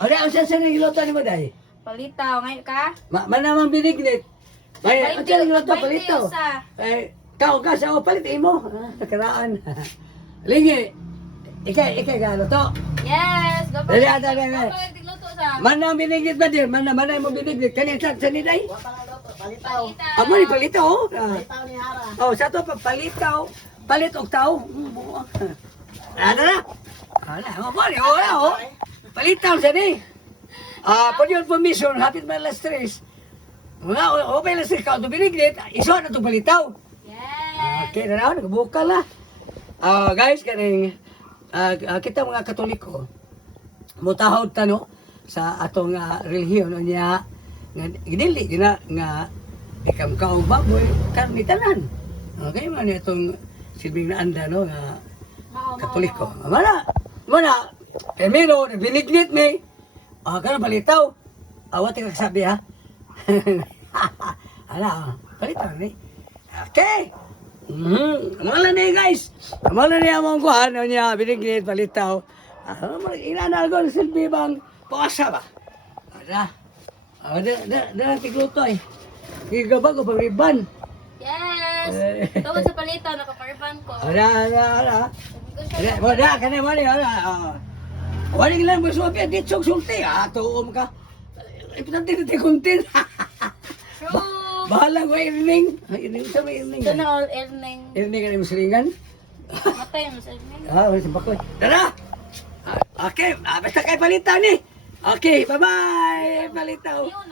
Ano ang siya nagluto ni mo dahil? Palitaw, ngayon ka? Manamang binignit. Ay, ang siya nagluto, 20 palito. usa. Ay, kao ka sa palit mo. Nakaraan. Lingi, ikay gano to. Yes! Go pa. Dali, dali. Kapag tigluto sa... Manang binignit ba din? Manang mo binignit. Kanina sa niday? Palitaw. Amo ni palito, oh. Palitaw ni Hara. Oh, sa to palitaw. Palit og tao. Ano na? Ano, oh. Palitaw siya ni. Pwede yun permission, hapit man las 3. Mga, o pa las 3 ka, ito binignit, iso na ito palitaw. Yes! Okay, na ako, nagbuka la. Guys, kaning, kita mga Katoliko, mutahod tano sa atong relihiyon niya, nga ginili, nga ikam kaong baboy, karnitanan. Okay, man itong silbing na anda, no, nga Katoliko. Mana, primero, binignit me. Kaya balitaw. Awat ka sabi ha. Balitaw ni. Okay. Amala na guys. Amala na among kuhan niya binignit balitaw. Inanal ko silbi bang pasa ba. Da tigluto ay. Gigaba ko pag riban. Yes! Tawad sa palitaw, nakapariban ko. Ada. Wala ka na mali. Wala lang mo sabi di tsog sulti tuom ka. Importante na kuntin. True! Bahala ko evening. Evening sa may evening. Ito na all evening. Evening ka na muslingan. Matay mo sa evening. Wala sa bakoy. Tara! Okay, basta kay palitaw ni. Okay, bye-bye. Palitaw. Yun,